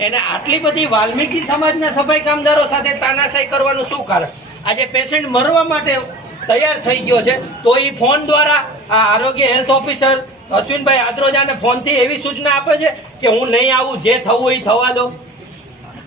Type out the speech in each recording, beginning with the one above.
એને આટલી બધી વાલ્મીકી સમાજના સફાઈ કામદારો સાથે તાનાશાહી કરવાનું શું કારણ? આજે પેશન્ટ મરવા માટે તૈયાર થઈ ગયો છે, તો એ ફોન દ્વારા આ આરોગ્ય હેલ્થ ઓફિસર અશ્વિનભાઈ આદ્રોજાને ફોનથી એવી સૂચના આપે છે કે હું નહીં આવું, જે થવું એ થવા દો.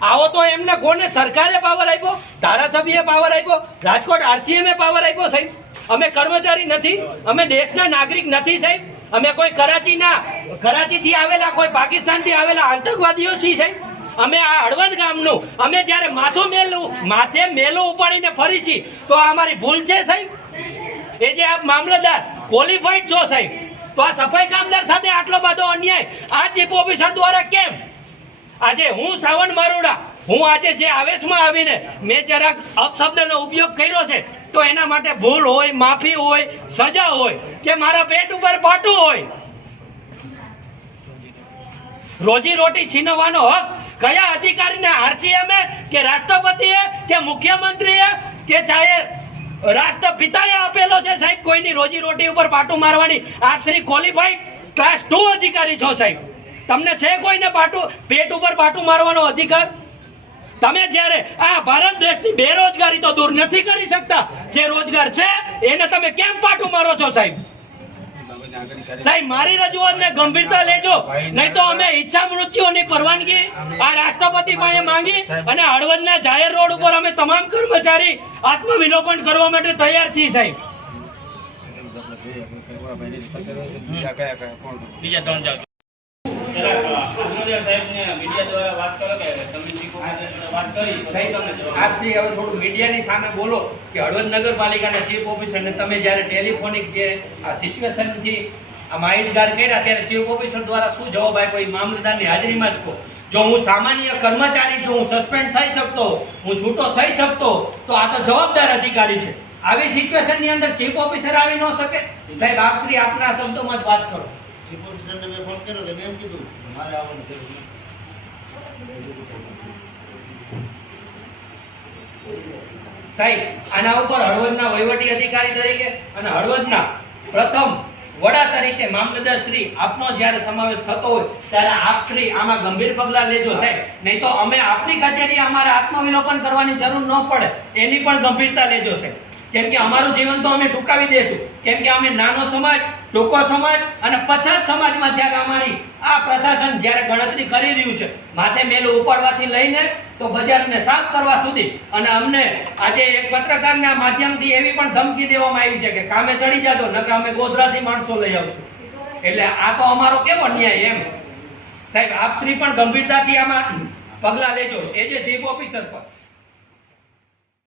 આવો તો એમને કોને સરકારે પાવર આપ્યો, ધારાસભ્યએ પાવર આપ્યો, રાજકોટ આરસીએમે પાવર આપ્યો સાહેબ. અમે કર્મચારી નથી, અમે દેશના નાગરિક નથી સાહેબ. અમે કોઈ કરાચીના, કરાચીથી આવેલા, કોઈ પાકિસ્તાનથી આવેલા આતંકવાદીઓ છીએ સાહેબ. અમે આ હળવદ ગામનું, અમે જ્યારે માથું મેલું, માથે મેલું ઉપાડીને ફરી છીએ. તો આ અમારી ભૂલ છે સાહેબ? એ જે આપ મામલતદાર ક્વોલિફાઈડ છો સાહેબ. તો આ સફાઈ કામદાર સાથે આટલો બધો અન્યાય, આ ચીફ ઓફિસર દ્વારા કેમ? આજે હું સાવન મારોડા, હું આજે જે આવેશમાં આવીને મેં જરાક અપશબ્દનો ઉપયોગ કર્યો છે તો એના માટે ભૂલ હોય, માફી હોય, સજા હોય કે મારા પેટ ઉપર પાટું હોય. રોજી રોટી છીનવવાનો હક કયા અધિકારીને, આરસીએમે કે રાષ્ટ્રપતિએ કે મુખ્યમંત્રીએ કે ચાહે રાષ્ટ્રપિતાએ આપેલો છે સાહેબ? કોઈની રોજી રોટી ઉપર પાટું મારવાની? આપ શ્રી ક્વોલિફાઈડ ક્લાસ ટુ અધિકારી છો સાહેબ. તમને છે કોઈને પાટું? પેટ ઉપર પાટું મારવાનો અધિકાર? તમે જ્યારે આ ભારત દેશની બેરોજગારી તો દૂર નથી કરી શકતા. જે રોજગાર છે, એને તમે કેમ પાટું મારો છો, સાહેબ? સાહેબ, મારી રજૂઆતને ગંભીરતા લેજો. નહીં તો અમે ઈચ્છા મૃત્યુની પરવાનગી આ રાષ્ટ્રપતિ પાસે માંગી અને હળવદના જાહેર રોડ ઉપર અમે તમામ કર્મચારી આત્મવિલોપન કરવા માટે તૈયાર છીએ, સાહેબ. બીજા ત્રણ ચાર મીડિયા દ્વારા વાત કરો કે તમે ચીફ ઓફિસર વાત કરી. હવે થોડું મીડિયાની સામે બોલો કે હળવદ નગરપાલિકાના ચીફ ઓફિસરને તમે જ્યારે ટેલિફોનિક જે આ સિચ્યુએશનથી આ માહિતગાર કર્યા ત્યારે ચીફ ઓફિસર દ્વારા શું જવાબ આપ્યો એ મામલતદારની હાજરીમાં જ કહો. જો હું સામાન્ય કર્મચારી જો હું સસ્પેન્ડ થઈ શકતો, હું છૂટો થઈ શકતો, તો આ તો જવાબદાર અધિકારી છે. આવી સિચ્યુએશનની અંદર ચીફ ઓફિસર આવી ન શકે. સાહેબ, આપ શ્રી આપના શબ્દોમાં જ વાત કરો. ચીફ ઓફિસરને મેં ફોન કર્યો, તેને એમ કીધું, મારે આવવાનું. સાહેબ, આના ઉપર હળવદના વહીવટી અધિકારી તરીકે અને હળવદના પ્રથમ વડા તરીકે મામલતદાર શ્રી આપનો જ્યારે સમાવેશ થતો હોય, ત્યારે આપ શ્રી આમાં ગંભીર પગલાં લેજો સાહેબ. નહીં તો અમે આપની કચેરી અમારે આત્મવિલોપન કરવાની જરૂર ન પડે. એની પણ ગંભીરતા લેજો સાહેબ. કેમ કે અમારું જીવન તો અમે ટૂંકાવી દેશું. કેમ કે અમે નાનો સમાજ, ટૂંકો સમાજ અને પછાત સમાજમાં જ્યારે અમારી આ પ્રશાસન જ્યારે ગણતરી કરી રહ્યું છે, માથે મેલું ઉપાડવાથી લઈને તો બજારને સાફ કરવા સુધી અને અમને આજે એક પત્રકારના માધ્યમથી એવી પણ ધમકી દેવામાં આવી છે કે કામે ચડી જાજો, ન અમે ગોધરાથી માણસો લઈ આવશું. એટલે આ તો અમારો કેવો ન્યાય એમ? સાહેબ, આપ શ્રી પણ ગંભીરતાથી આમાં પગલાં લેજો. એ જે ચીફ ઓફિસર પર